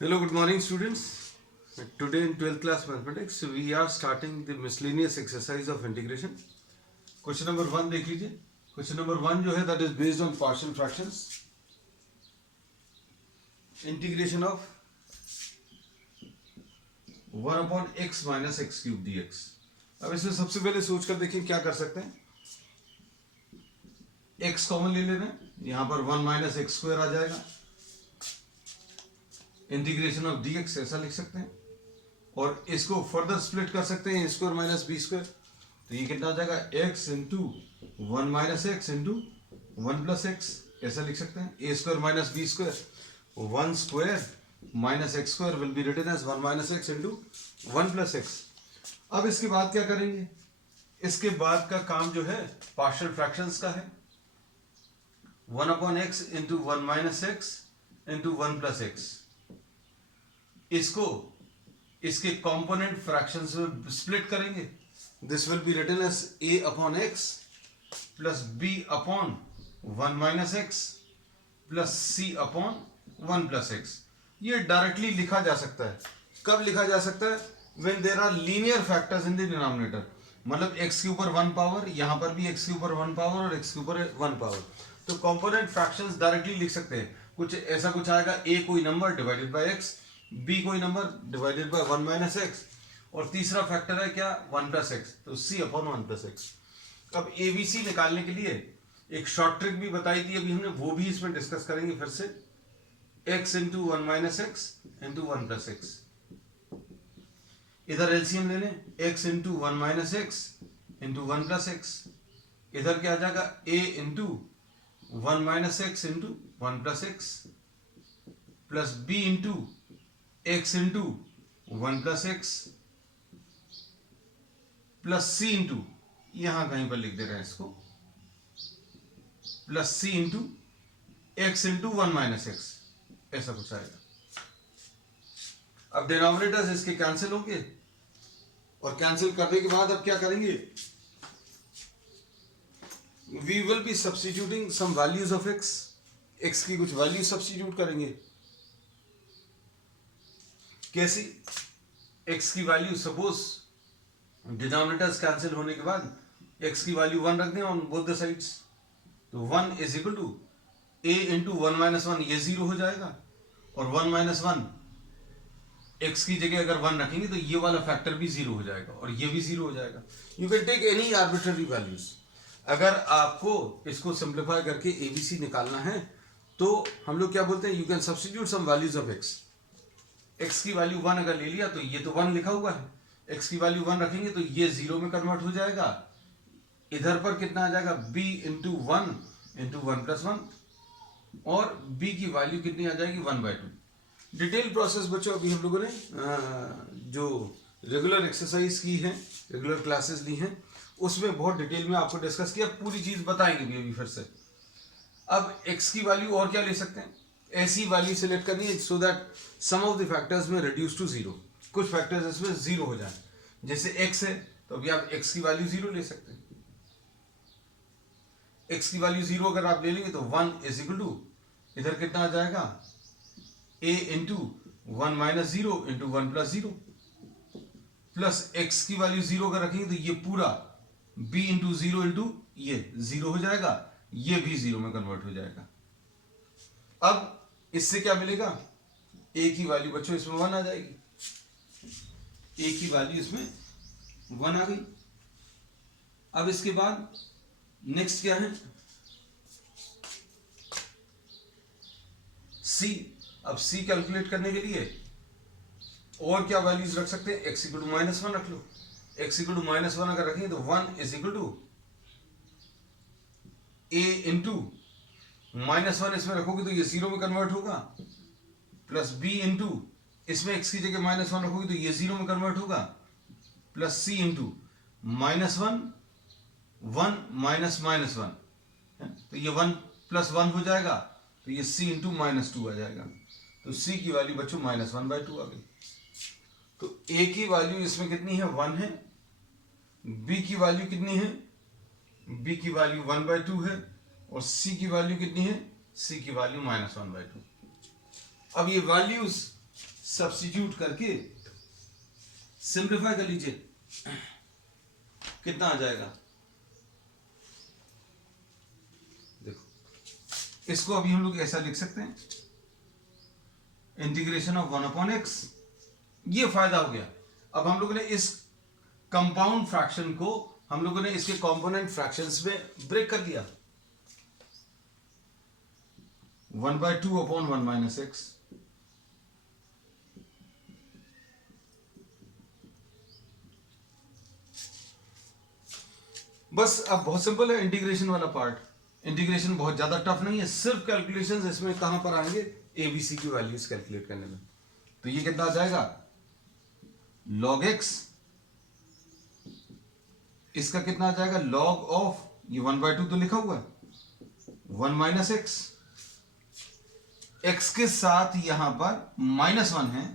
Hello, good morning, students. Today in 12th class mathematics, we are starting the miscellaneous exercise of integration. Question number 1 देख लीजिए. Question number 1 जो है that is based on partial fractions. Integration of 1 upon x minus x cube dx. अब इसमें सबसे पहले सोच कर देखिए क्या कर सकते हैं. x कॉमन ले लेना है. यहाँ पर 1 माइनस एक्स स्क्वायर आ जाएगा. इंटीग्रेशन ऑफ dx ऐसा लिख सकते हैं और इसको फर्दर स्प्लिट कर सकते हैं a square minus B square. तो ये कितना आ जाएगा x into 1 minus x into 1 plus x ऐसा लिख सकते हैं. a square minus B square 1 square minus x square will be written as 1 minus x into 1 plus x. अब इसके बाद क्या करेंगे? इसके बाद का काम जो है पार्शियल फ्रैक्शंस का है. 1 upon x into 1 minus x into 1 plus x. इसको इसके कंपोनेंट फ्रैक्शंस में स्प्लिट करेंगे. This will be written as a upon x plus b upon 1 minus x plus c upon 1 plus x. ये directly लिखा जा सकता है. कब लिखा जा सकता है? When there are linear factors in the denominator. मतलब x के ऊपर 1 पावर, यहां पर भी x के ऊपर 1 पावर और x के ऊपर 1 पावर. तो कंपोनेंट फ्रैक्शंस डायरेक्टली लिख सकते हैं. कुछ ऐसा कुछ आएगा, a कोई number divided by x, b कोई number divided by 1 minus x और तीसरा फैक्टर है क्या 1 प्लस एक्स. तो c अपॉन 1 प्लस एक्स. अब abc निकालने के लिए एक शॉर्ट ट्रिक भी बताई थी अभी हमने, वो भी इसमें डिस्कस करेंगे फिर से. x into 1 minus x into 1 plus x. इधर एलसीएम ले लें. x into 1 minus x into 1 plus x. इधर क्या आ जाएगा a into 1 minus x into 1 plus x plus b into x into 1 plus x plus c into, यहां कहीं पर लिख दे रहे हैं इसको, plus c into x into 1 minus x. ऐसा कुछ आएगा. अब डिनोमिनेटर्स इसके कैंसिल होंगे और कैंसिल करने के बाद अब क्या करेंगे? We will be substituting some values of x. x की कुछ वैल्यू सब्स्टिट्यूट करेंगे. कैसी? x की वैल्यू, सपोज डिनोमिनेटर्स कैंसिल होने के बाद x की वैल्यू 1 रख दें ऑन बोथ द साइड्स. तो 1 is equal to a into 1 minus 1, ये 0 हो जाएगा. और 1 माइनस 1 x की जगह अगर 1 रखेंगे तो ये वाला फैक्टर भी 0 हो जाएगा और ये भी 0 हो जाएगा. You can take any arbitrary values. अगर आपको इसको सिंप्लीफाई करके abc निकालना है तो हम लोग क्या बोलते हैं, you can substitute some values of x. x की वैल्यू 1 अगर ले लिया तो ये तो 1 लिखा हुआ है. x की वैल्यू 1 रखेंगे तो ये 0 में कन्वर्ट हो जाएगा. इधर पर कितना आ जाएगा b इंटू 1 इंटू 1 प्लस 1 और b की वैल्यू कितनी आ जाएगी 1/2. डिटेल प्रोसेस बच्चों अभी हम लोगों ने जो रेगुलर एक्सरसाइज की है, रेगुलर क्लासेस ली हैं, उसमें बहुत डिटेल में आपको डिस्कस किया. पूरी चीज बताएंगे भी अभी फिर से. अब x की वैल्यू और क्या ले सकते हैं? ऐसी वैल्यू सिलेक्ट करनी है so that some of the factors में रिड्यूस टू 0. कुछ फैक्टर्स इसमें 0 हो जाए. जैसे x है तो अभी आप x की वैल्यू 0 ले सकते हैं. x की वैल्यू 0 अगर आप ले लेंगे तो 1 इज इक्वल टू, इधर कितना आ जाएगा a into 1 minus 0 into 1 plus 0 plus x की वैल्यू 0 अगर रखेंगे तो ये पूरा b इंटू 0 इंटू ये 0 हो जाएगा. ये भी 0 में कन्वर्ट हो जाएगा. अब इससे क्या मिलेगा? a की वैल्यू बच्चों इसमें 1 आ जाएगी. a की वैल्यू इसमें 1 आ गई. अब इसके बाद नेक्स्ट क्या है? c. अब c कैलकुलेट करने के लिए और क्या वैल्यूज रख सकते हैं? x इक्वल टू माइनस 1 रख लो. x इक्वल टू माइनस 1 अगर रखेंगे तो 1 is equal to a into minus 1 इसमें रखोगे तो ये 0 में कन्वर्ट होगा, प्लस b इंटू इसमें x की जगह माइनस 1 रखोगे तो ये 0 में कन्वर्ट होगा, plus c into minus 1 1 minus minus 1, तो ये 1 प्लस 1 हो जाएगा. तो ये c इंटू माइनस 2 आ जाएगा. तो c की वैल्यू बच्चों माइनस 1/2 आ गई. तो a की वैल्यू इसमें कितनी है? 1 है. b की वैल्यू कितनी है? b की वैल्यू 1/2 है. और c की वैल्यू कितनी है? c की वैल्यू -1/2. अब ये वैल्यूज सब्स्टिट्यूट करके सिंप्लीफाई कर लीजिए, कितना आ जाएगा? देखो इसको अभी हम लोग ऐसा लिख सकते हैं, इंटीग्रेशन ऑफ 1/x। ये फायदा हो गया। अब हम लोगों ने इस कंपाउंड फ्रैक्शन को हम लोगों ने इसके कंपोनेंट फ्रैक्शंस में ब्रेक कर दिया। 1/2/1 - x। बस अब बहुत सिंपल है इंटीग्रेशन वाला पार्ट। इंटीग्रेशन बहुत ज्यादा टफ नहीं है, सिर्फ कैलकुलेशंस इसमें कहां पर आएंगे? एबीसी की वैल्यूज कैलकुलेट करने में। तो ये कितना आ जाएगा? log x, इसका कितना आ जाएगा? log ऑफ, ये 1/2 तो लिखा हुआ है, 1 - x। x के साथ यहां पर -1 है,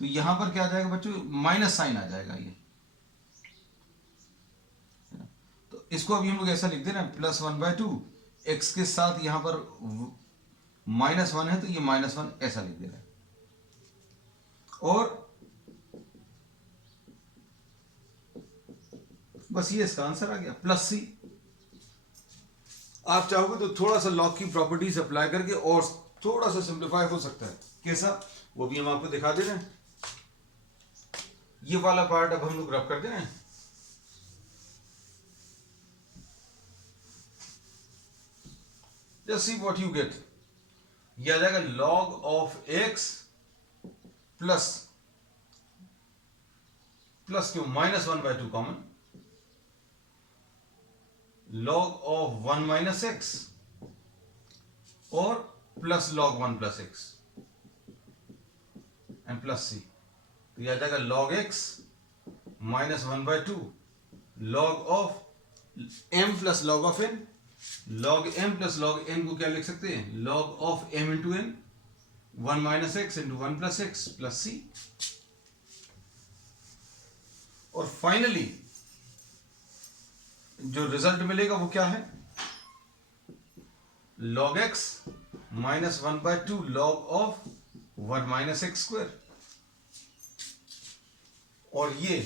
तो यहां पर क्या आ जाएगा बच्चों? माइनस साइन आ जाएगा ये। तो इसको अभी हम लोग ऐसा लिख दे रहे हैं, +1/2, x के साथ यहां पर -1 है, तो ये -1 ऐसा लिख दे रहे हैं। और बस ये इसका आंसर आ गया, +c। आप चाहोगे तो थोड़ा सा लॉग की प्रॉपर्टीज अप्लाई करके और थोड़ा सा सिंप्लीफाई हो सकता है। कैसा? वो भी हम आपको दिखा दे रहे हैं। ये वाला पार्ट अब हम लोग रब कर दे रहे हैं। Just see what you get. ये आ जाएगा log ऑफ x प्लस क्यों, -1/2 कॉमन, log ऑफ 1 - x और plus log 1 + x and +c। तो यह आ जाएगा log x -1/2 log of m plus log of n। log m plus log n को क्या लिख सकते हैं? log of m into n, 1 - x into 1 + x plus c। और फाइनली जो रिजल्ट मिलेगा वो क्या है? log x -1/2 log of 1 - x²। और ये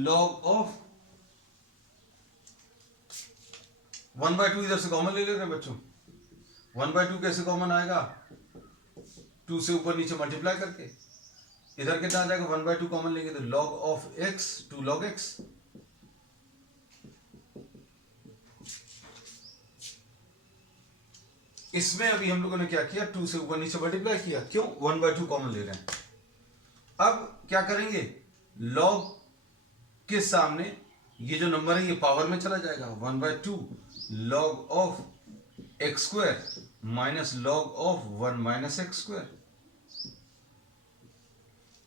log ऑफ 1/2 इधर से कॉमन ले ले रहे हैं बच्चों। 1/2 कैसे कॉमन आएगा? 2 से ऊपर नीचे मल्टीप्लाई करके। इधर कितना आ जाएगा? 1/2 कॉमन लेंगे तो log of x 2 log x। इसमें अभी हम लोगों ने क्या किया? 2 से ऊपर नीचे मल्टीप्लाई किया। क्यों? 1/2 कॉमन ले रहे हैं। अब क्या करेंगे? log के सामने ये जो नंबर है ये पावर में चला जाएगा। 1/2 log of x² minus log of 1 - x²।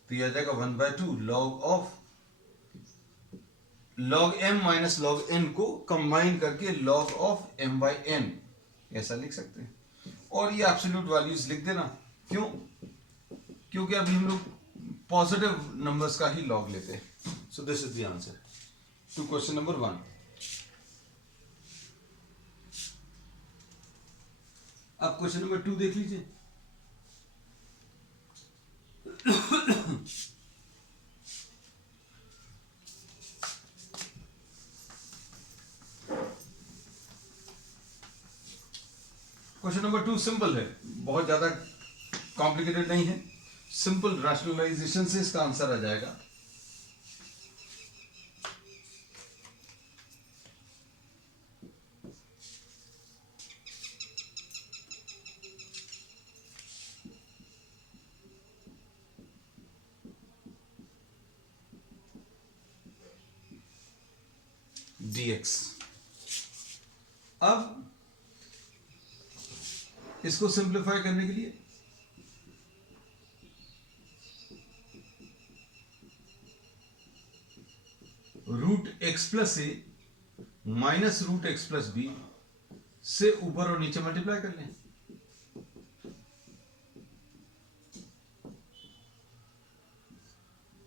तो यह आ जाएगा 1/2 log of log m minus log n को कंबाइन करके log ऑफ m/n ऐसा लिख सकते हैं। और ये एब्सोल्यूट वैल्यूज लिख देना। क्यों? क्योंकि अभी हम लोग पॉजिटिव नंबर्स का ही log लेते हैं। So this is the answer to question number 1। अब क्वेश्चन नंबर 2 देख लीजिए। क्वेश्चन नंबर 2 सिंपल है, बहुत ज्यादा कॉम्प्लिकेटेड नहीं है। सिंपल रैशनलाइजेशन से इसका आंसर आ जाएगा। dx। अब इसको सिंप्लीफाई करने के लिए √x+a माइनस √x+b से ऊपर और नीचे मल्टीप्लाई कर लें।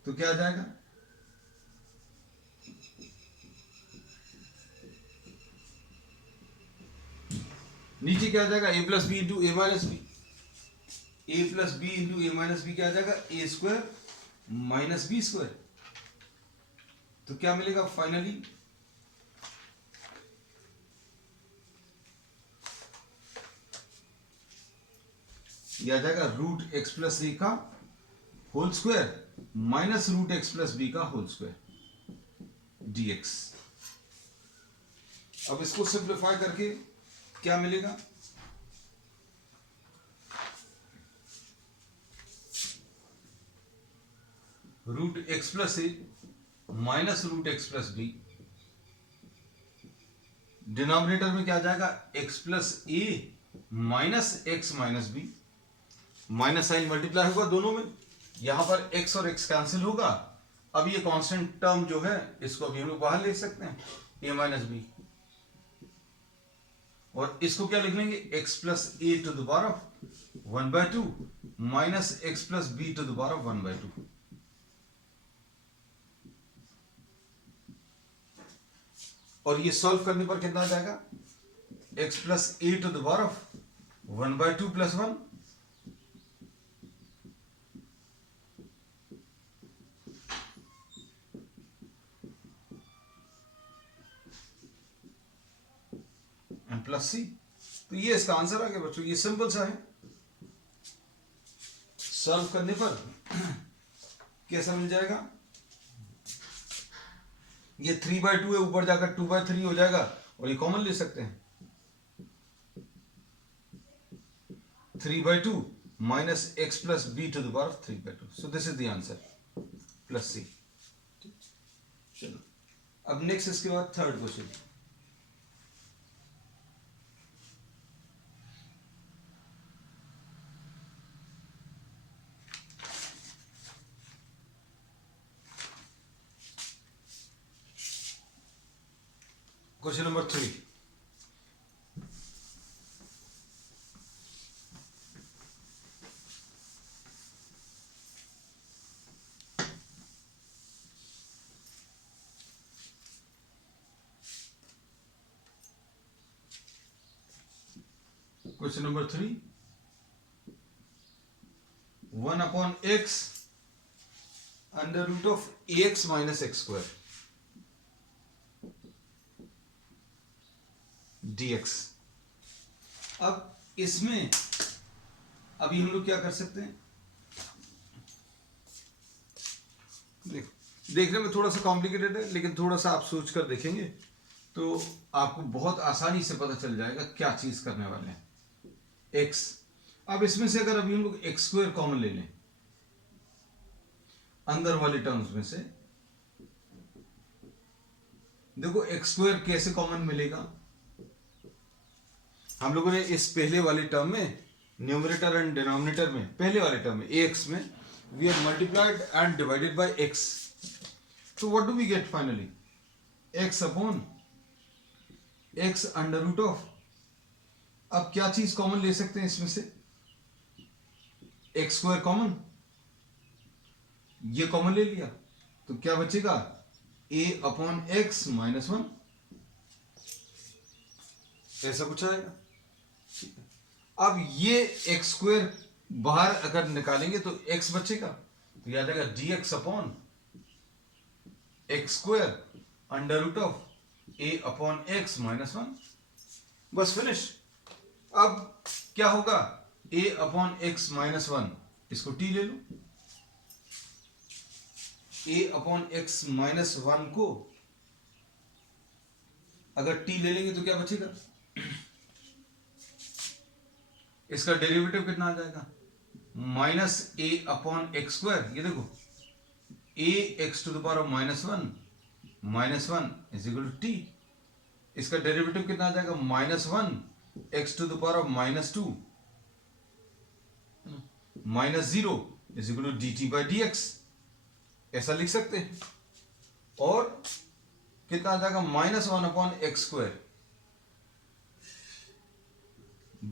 तो क्या आ जाएगा? नीचे क्या आ जाएगा, ए प्लस बी इंटू ए माइनस बी, ए प्लस बी इंटू ए माइनस बी क्या आ जाएगा, ए स्क्वायर माइनस बी स्क्वायर। तो क्या मिलेगा फाइनली, ये आ जाएगा रूट एक्स प्लस ए का whole square minus root X plus B का होल स्क्वायर dx। अब इसको सिंप्लीफाई करके क्या मिलेगा, root X plus A minus root X plus B, denominator में क्या आ जाएगा, X plus A minus X minus B, minus sign multiply होगा दोनों में, यहां पर x और x कैंसिल होगा। अब ये कांस्टेंट टर्म जो है इसको अभी हम लोग बाहर ले सकते हैं, a माइनस बी, और इसको क्या लिख लेंगे, x plus A to the power of 1/2 minus x plus B to the power of 1/2। और ये सॉल्व करने पर कितना आ जाएगा, x plus A to the power of 1/2 plus 1 and plus C. तो ये इसका आंसर आ गया बच्चों, ये सिंपल सा है, सॉल्व करने पर कैसा मिल जाएगा, ये 3/2 है, ऊपर जाकर 2/3 हो जाएगा, और ये कॉमन ले सकते हैं, 3/2 minus x plus B to the power of 3/2। So this is the answer, plus C. चलो अब नेक्स्ट, इसके बाद third question. Question number 3, question number 3, 1/x under root of ax minus x square dx। अब इसमें अभी हम लोग क्या कर सकते हैं, देखने में थोड़ा सा कॉम्प्लिकेटेड है, लेकिन थोड़ा सा आप सोच कर देखेंगे तो आपको बहुत आसानी से पता चल जाएगा क्या चीज करने वाले हैं, x। अब इसमें से अगर अभी हम लोग एक्स स्क्वायर कॉमन ले लें अंदर वाले टर्म्स में से, देखो एक्स स्क्वायर कैसे कॉमन मिलेगा, हम लोगों ने इस पहले वाले टर्म में, न्यूमरेटर एंड डिनोमिनेटर में, पहले वाले टर्म में ax में we are multiplied and divided by x। तो what do we get finally, x upon x under root of, अब क्या चीज कॉमन ले सकते हैं इसमें से, एक्स स्क्वायर कॉमन, ये कॉमन ले लिया तो क्या बचेगा, a अपॉन एक्स माइनस 1, ऐसा कुछ आएगा। अब ये एक्स स्क्वायर बाहर अगर निकालेंगे तो x बचेगा, तो यह आ जाएगा dx upon x square under root of a upon x minus 1, बस फिनिश। अब क्या होगा, a अपॉन एक्स माइनस 1, इसको t ले लो, a अपॉन एक्स माइनस 1 को अगर t ले लेंगे तो क्या बचेगा, इसका डेरिवेटिव कितना आ जाएगा, minus a upon x square, ये देखो a x to the power of -1 -1 is equal to t, इसका डेरिवेटिव कितना आ जाएगा, -1 x to the power of -2 -0 is equal to dt by dx, ऐसा लिख सकते हैं। और कितना आ जाएगा, -1 upon x square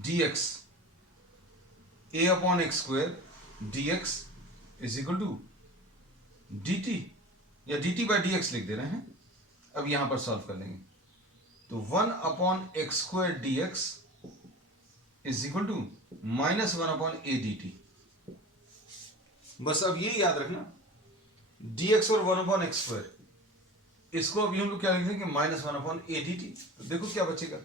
dx, a upon x square dx is equal to dt, या dt बाई dx लिख दे रहे हैं। अब यहां पर सॉल्व कर लेंगे तो 1 upon x square dx is equal to minus one upon A D T. बस अब ये याद रखना dx और वन अपॉन एक्स स्क्वायर, इसको अभी हम लोग क्या लिख देंगे minus one upon A D T. तो देखो क्या बचेगा,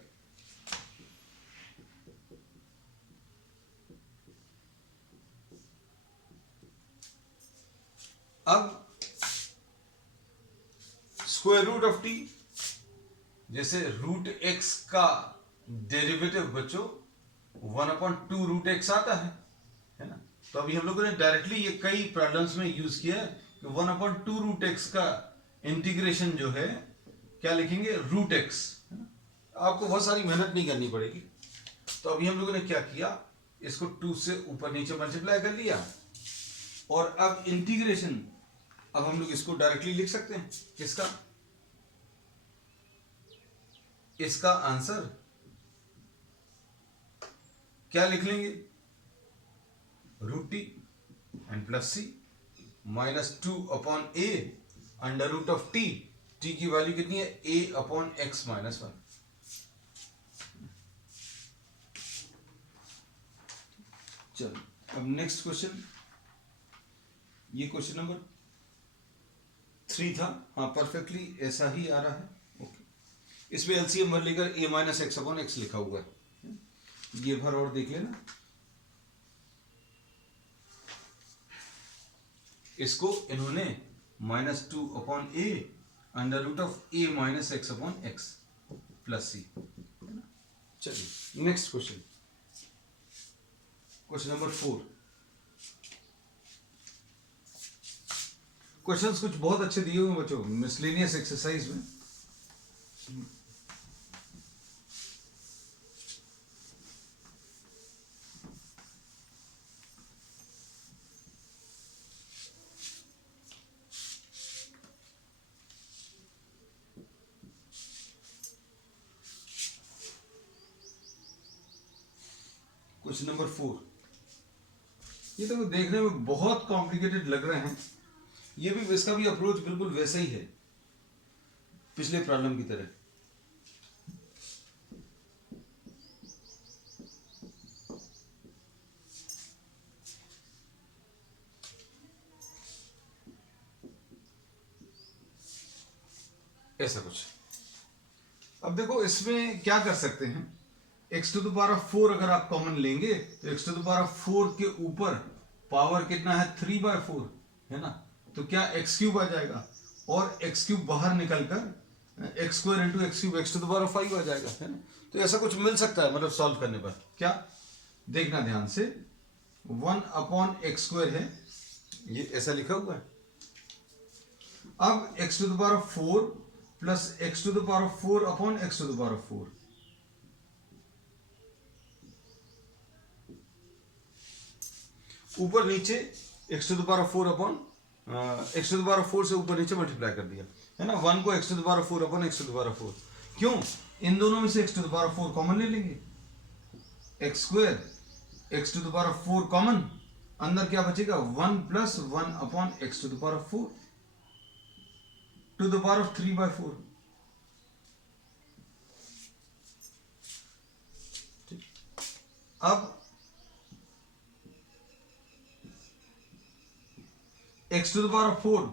अब स्क्वायर रूट ऑफ टी, जैसे रूट एक्स का डेरिवेटिव बच्चों one upon two root x आता है ना। तो अभी हम लोगों ने डायरेक्टली ये कई प्रॉब्लम्स में यूज किया है कि one upon two root x का इंटीग्रेशन जो है क्या लिखेंगे रूट एक्स, आपको बहुत सारी मेहनत नहीं करनी पड़ेगी। तो अभी हम लोगों ने क्या किया, इसको टू से ऊपर नीचे मल्टीप्लाई कर लिया, और अब इंटीग्रेशन, अब हम लोग इसको डायरेक्टली लिख सकते हैं किसका, इसका आंसर क्या लिख लेंगे, root T and plus C minus two upon A under root of T. T की वैल्यू कितनी है, A upon x minus one. चलो अब नेक्स्ट क्वेश्चन, ये क्वेश्चन नंबर 3 था। हाँ परफेक्टली ऐसा ही आ रहा है। ओके, इसमें एलसीएम भर लेकर ए माइनस एक्स अपॉन एक्स लिखा हुआ है, ये भर और देख लेना। इसको इन्होंने minus two upon A under root of A minus X upon x plus C. चलिए next question, question number 4। Questions कुछ बहुत अच्छे दिए हुए बच्चों मिसलेनियस एक्सरसाइज में। क्वेश्चन नंबर 4, ये तो देखने में बहुत कॉम्प्लिकेटेड लग रहे हैं, ये भी इसका भी अप्रोच बिल्कुल वैसा ही है पिछले प्रॉब्लम की तरह। ऐसा कुछ। अब देखो इसमें क्या कर सकते हैं, x to the power of 4 अगर आप कॉमन लेंगे तो x to the power of 4 के ऊपर पावर कितना है 3/4 है ना, तो क्या x क्यूब आ जाएगा, और x क्यूब बाहर निकलकर x square into x cube x to the power of 5 आ जाएगा, है ना। तो ऐसा कुछ मिल सकता है, मतलब सॉल्व करने पर क्या देखना ध्यान से, 1 अपॉन एक्स स्क्वायर है, ये ऐसा लिखा हुआ है। अब x to the power of 4 plus x to the power of 4 upon x to the power of 4, ऊपर नीचे x to the power of 4 upon x to the power of 4 से ऊपर नीचे मल्टीप्लाई कर दिया, है ना। 1 को x to the power of 4 upon x to the power of 4, क्यों, इन दोनों में से x to the power of 4 common ले लेंगे, x square x to the power of 4 common, अंदर क्या बचेगा 1 plus 1 upon x to the power of 4 the the power ऑफ 3/4। अब x to the power of 4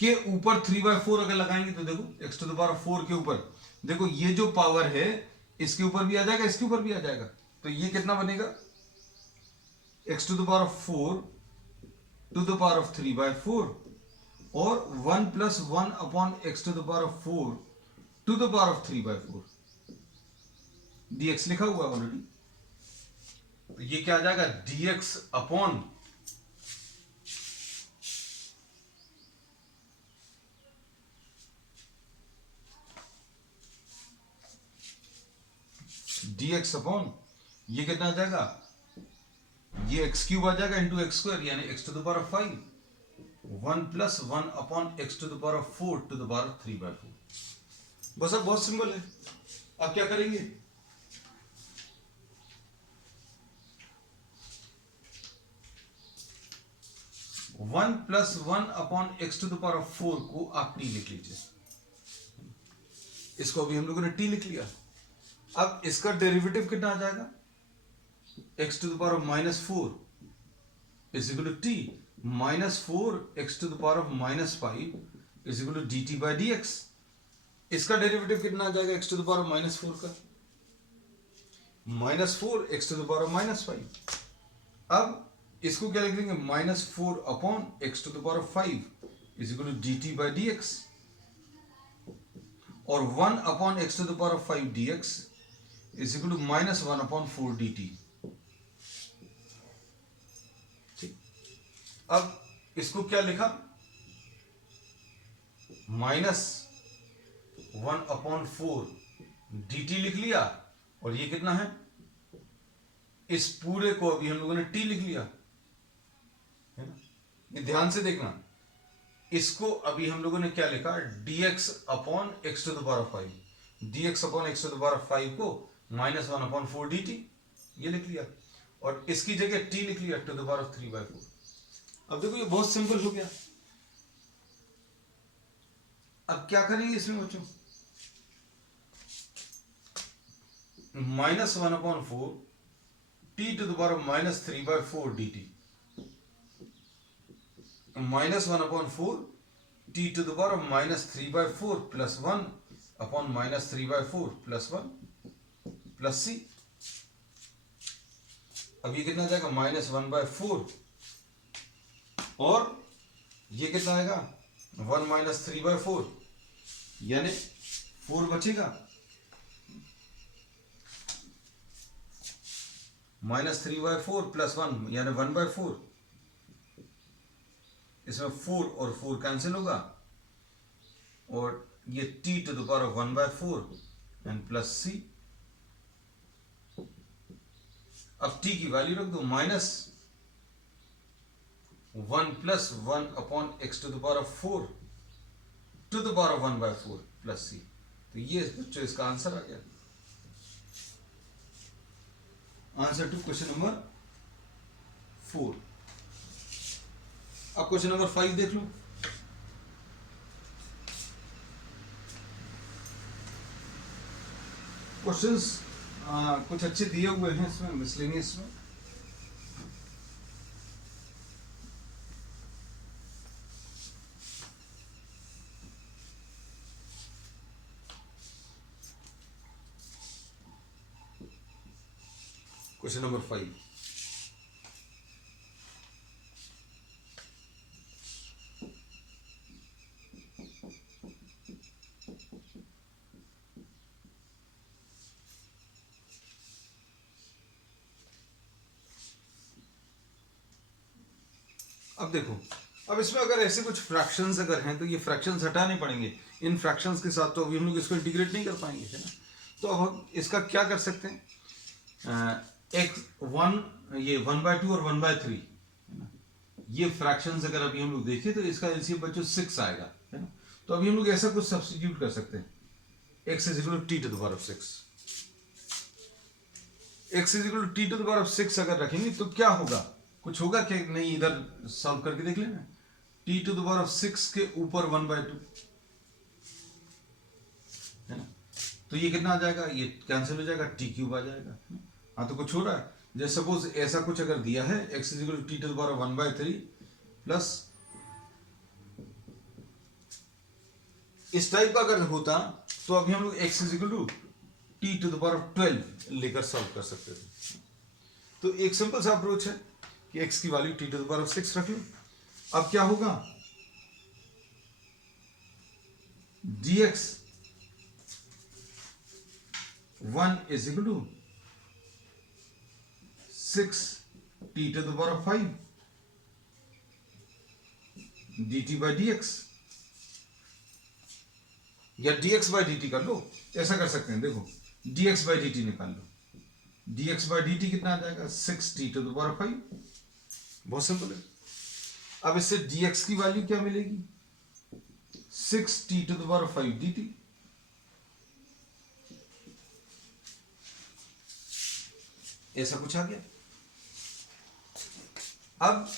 के ऊपर 3/4 अगर लगाएंगे तो देखो x to the power of 4 के ऊपर देखो ये जो पावर है इसके ऊपर भी आ जाएगा, इसके ऊपर भी आ जाएगा, तो ये कितना बनेगा x to the power of 4 the the power ऑफ 3/4 और 1 plus 1 upon x to the power of 4 the the power ऑफ 3/4 dx लिखा हुआ ऑलरेडी, तो ये क्या आ जाएगा dx अपॉन dx अपॉन ये कितना आ जाएगा, ये x क्यूब आ जाएगा इंटू एक्स स्क्वायर यानी x to the power of 5, 1 plus 1 upon x to the power of 4 the the power ऑफ 3/4। बस अब बहुत सिंपल है, अब क्या करेंगे, one plus 1 upon x to the power of 4 को आप t लिख लीजिए, इसको अभी हम लोगों ने t लिख लिया। अब इसका डेरिवेटिव कितना आ जाएगा, x to the power of minus 4 is equal to t minus 4 x to the power of minus 5 is equal to dt by dx. इसका डेरिवेटिव कितना आ जाएगा x to the power of minus 4 का? Minus 4 x to the power of minus 5. अब इसको क्या लिख देंगे? Minus 4 upon x to the power of 5 is equal to dt by dx, और 1 upon x to the power of 5 dx is equal to minus 1 upon 4 dt. ठीक, अब इसको क्या लिखा? माइनस 1 अपॉन 4 dt लिख लिया, और ये कितना है? इस पूरे को अभी हम लोगों ने t लिख लिया है ना. ये ध्यान से देखना, इसको अभी हम लोगों ने क्या लिखा? dx upon x to the power of 5, dx upon x to the power of 5 को माइनस 1 अपॉन 4 dt ये लिख लिया, और इसकी जगह t लिख लिया to the power of 3/4. अब देखो ये बहुत सिंपल हो गया. अब क्या करेंगे इसमें बच्चों? Minus 1 upon 4 t to the power of minus 3/4 dt, minus 1 upon 4 t to the power of minus 3/4 plus 1 upon minus 3/4 plus 1 plus c. अब ये कितना जाएगा? माइनस 1/4, और ये कितना आएगा? 1 माइनस 3/4, यानी 4 बचेगा. माइनस 3/4 प्लस 1 यानी 1/4, इसमें 4 और 4 कैंसिल होगा, और ये t to the power of 1/4 and plus c. अब t की वैल्यू रख दो, minus 1 plus 1 upon x to the power of 4 to the power of 1/4 plus c. तो ये बच्चों इसका आंसर आ गया. Answer to question number 4. अब क्वेश्चन नंबर 5 देख लो. क्वेश्चंस कुछ अच्छे दिए हुए हैं इसमें, मिसलेनियस में. Question number 5. अब देखो, अब इसमें अगर ऐसे कुछ फ्रैक्शंस अगर हैं तो ये फ्रैक्शंस हटाने पड़ेंगे. इन फ्रैक्शंस के साथ तो अभी हम लोग इसको इंटीग्रेट नहीं कर पाएंगे, है ना. तो अब हम इसका क्या कर सकते हैं? ये 1/2 और 1/3 है ना, ये फ्रैक्शंस अगर अभी हम लोग देखें तो इसका एलसीएम बच्चों 6 आएगा, है ना. तो अभी हम लोग ऐसा कुछ सब्स्टिट्यूट कर सकते हैं. x is equal to t to the power of 6. x is equal to t to the power of 6 अगर रखेंगे तो क्या होगा? कुछ होगा क्या? नहीं, इधर सॉल्व करके देख लेना. t to the power of 6 के ऊपर 1/2 है ना. तो ये कितना आ जाएगा? ये कैंसिल हो जाएगा, t क्यूब आ जाएगा. हाँ, तो कुछ हो रहा है. जैसे सपोज ऐसा कुछ अगर दिया है, x is equal to t to the power of 1/3 plus इस टाइप का अगर होता तो अभी हम लोग x is equal to t to the power of 12 लेकर सॉल्व कर सकते थे. तो एक सिंपल सा अप्रोच है कि x की value t to the power of 6 रख लो. अब क्या होगा? dx 1 is equal to 6 t to the power of 5 dt by dx, या dx by dt कर लो. ऐसा कर सकते हैं, देखो dx by dt निकाल लो. dx by dt कितना आ जाएगा? 6 t to the power of 5. बहुत सिंपल है. अब इससे dx की वैल्यू क्या मिलेगी? 6 t to the power of 5 dt. ऐसा कुछ आ गया. अब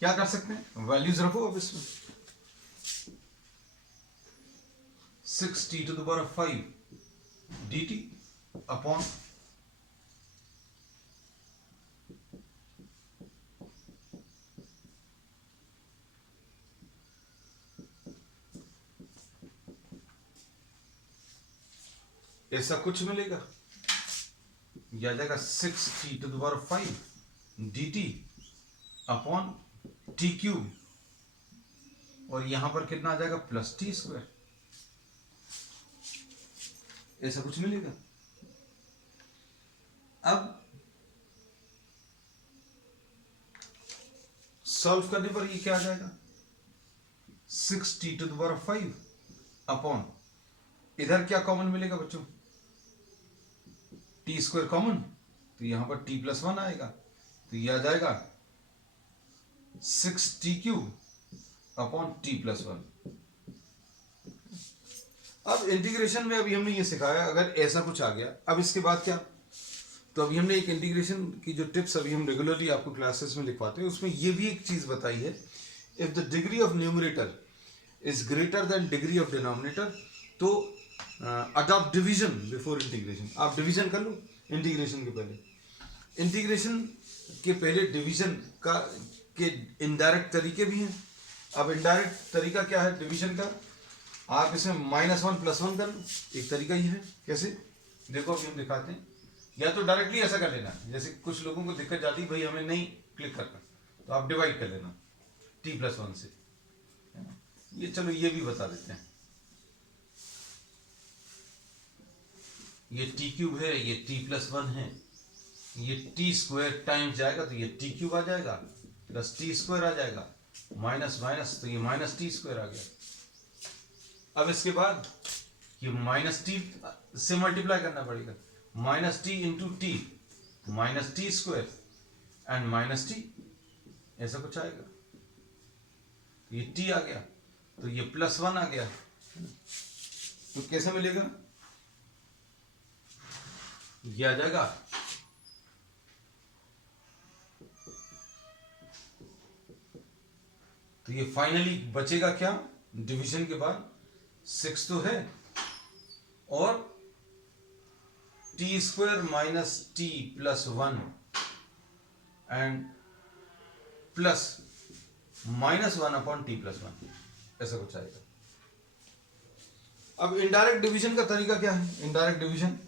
क्या कर सकते हैं? वैल्यूज रखो अब इसमें. 6 t to the power of 5 dt upon ऐसा कुछ मिलेगा, ये आ जाएगा 6t⁵ dt upon T cube, और यहां पर कितना आ जाएगा प्लस t², ऐसा कुछ मिलेगा। अब सॉल्व करने पर ये क्या आ जाएगा 6t⁵ अपॉन, इधर क्या कॉमन मिलेगा बच्चों, t² कॉमन, तो यहां पर t+1 आएगा, तो ये आ जाएगा 6t³ अपॉन t+1। अब इंटीग्रेशन में अभी हमने ये सिखाया, अगर ऐसा कुछ आ गया, अब इसके बाद क्या, तो अभी हमने एक इंटीग्रेशन की जो टिप्स अभी हम रेगुलरली आपको क्लासेस में लिखवाते हैं, उसमें ये भी एक चीज बताई है, if the degree of numerator is greater than degree of denominator, तो अडॉप्ट डिवीजन बिफोर इंटीग्रेशन। आप डिवीजन कर लो इंटीग्रेशन के पहले, इंटीग्रेशन के पहले डिवीजन का के इनडायरेक्ट तरीके भी हैं। अब इनडायरेक्ट तरीका क्या है डिवीजन का, आप इसमें -1 + 1 कर लो, एक तरीका ही है। कैसे, देखो अभी हम दिखाते हैं, या तो डायरेक्टली ऐसा कर लेना, जैसे कुछ लोगों को दिक्कत जाती भाई हमें नहीं क्लिक करना, तो आप डिवाइड कर लेना t+1 से, है ना। ये चलो ये भी बता देते हैं, ये t³ है, ये t+1 है, ये t² टाइम्स जाएगा तो ये t³ आ जाएगा, प्लस t² आ जाएगा, माइनस माइनस तो ये -t² आ गया। अब इसके बाद ये -t से मल्टीप्लाई करना पड़ेगा, -t × t, -t² and -t, ऐसा कुछ आएगा, ये t आ गया, तो ये +1 आ गया, तो कैसे मिलेगा, ये आ जाएगा तो ये फाइनली बचेगा क्या डिवीजन के बाद, 6 तो है, और t² - t+1 and plus -1 upon t+1, ऐसा कुछ आएगा। अब इनडायरेक्ट डिवीजन का तरीका क्या है, इनडायरेक्ट डिवीजन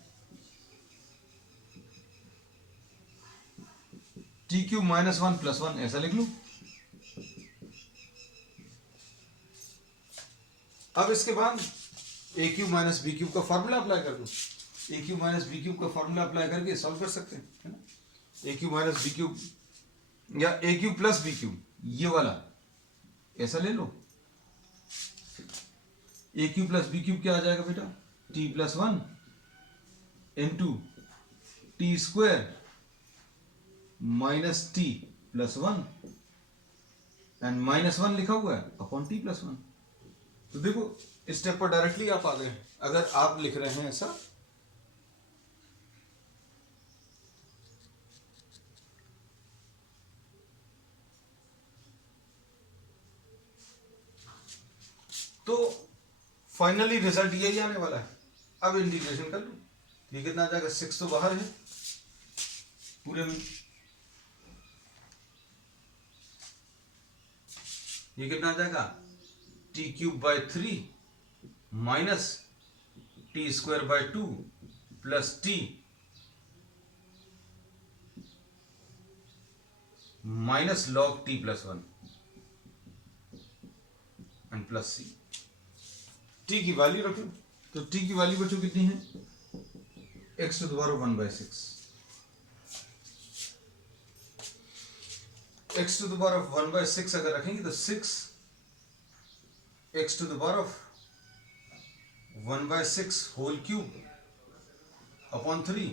t³ - 1 + 1 ऐसा लिख लो। अब इसके बाद a³ - b³ का फॉर्मूला अप्लाई कर दो, a³ - b³ का फॉर्मूला अप्लाई करके सॉल्व कर सकते हैं, है ना। a³ - b³ या a³ + b³, ये वाला ऐसा ले लो, a³ + b³ क्या आ जाएगा बेटा, t+1 × t² - t+1 एंड -1 लिखा हुआ है अपॉन t+1। तो देखो इस स्टेप पर डायरेक्टली आप आ गए, अगर आप लिख रहे हैं ऐसा, तो फाइनली रिजल्ट यही आने वाला है। अब इंटीग्रेशन कर लो, ये कितना आ जाएगा, 6 तो बाहर है पूरे में, ये कितना आ जाएगा t³ - t²/2 plus t -log t+1 and plus c। t की वैल्यू रखो, तो t की वैल्यू बच्चों कितनी है, x⁴ 1/6, x⁴ अगर रखेंगे तो 6 x⁴ 1/6 whole cube upon 3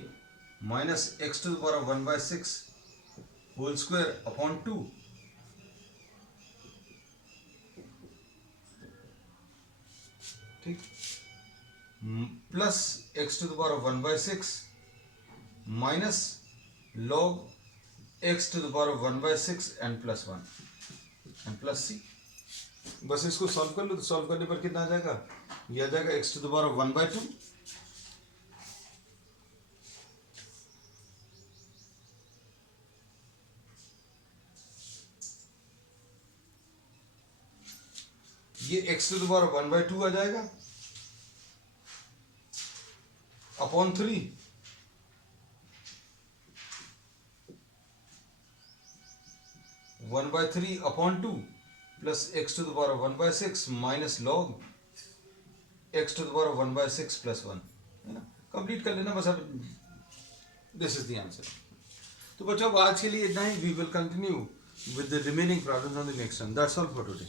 minus x⁴ 1/6 whole square upon 2, ठीक, plus x⁴ 1/6 minus log x⁴ 1/6 and +1 and plus c। बस इसको सॉल्व कर लो, तो सॉल्व करने पर कितना आ जाएगा, ये आ जाएगा x⁴ 1/2 ये x⁴ 1/2 आ जाएगा, अपॉन 3 1/3 अपॉन 2 plus x to the power 1/6 minus log x to the power 1/6 plus 1, है ना। कंप्लीट कर लेना बस। अब दिस इज द आंसर। तो बच्चों अब आज के लिए इतना ही। We will continue with the remaining problems on the next one. That's all for today.